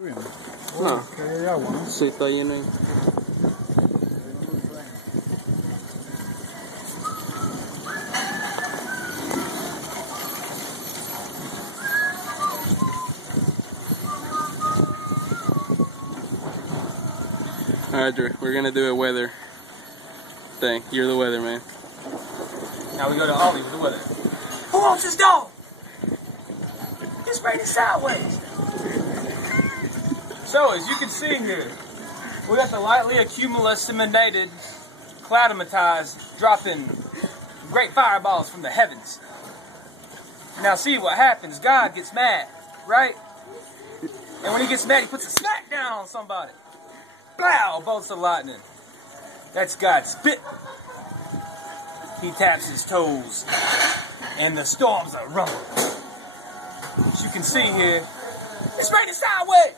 No, sí, está lleno ahí. Alright, Drew, we're gonna do a weather thing. You're the weather man. Now we go to Ollie with the weather. Who wants his dog? It's raining sideways. So, as you can see here, we got the lightly accumulated, cloudomatized, dropping great fireballs from the heavens. Now see what happens. God gets mad, right? And when he gets mad, he puts a smack down on somebody. Blow, bolts of lightning. That's God spit. He taps his toes, and the storms are rumbling. As you can see here, it's raining sideways.